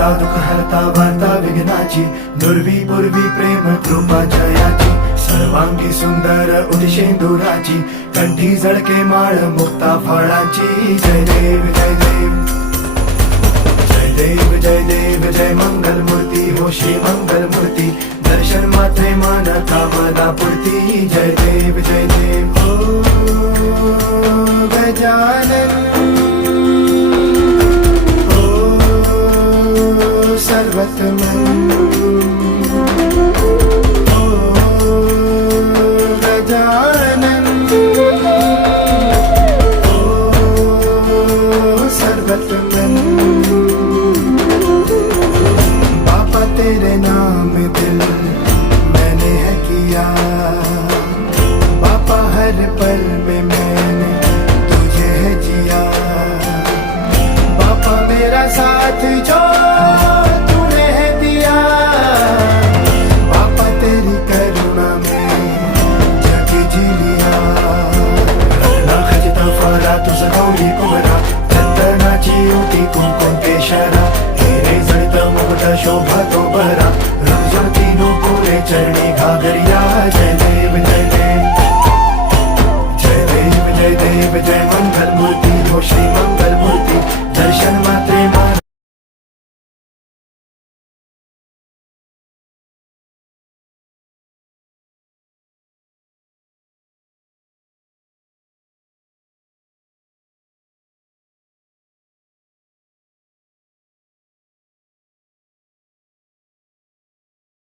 दाता दुःख हरता वार्ता विघ्नाची, दुर्वी पूर्वी प्रेम कृपा जयाची, सर्वांगी सुंदर उदिशेंदुराची, कंठी झळके माळ मुक्ता फळाची. जय देव जय देव जय देव जय देव जय मंगल मूर्ती हो श्री मंगल मूर्ती, दर्शन मात्रे मान कामना पूर्ती. जय देव जय देव ओ गजानन ओ सर्वतमन.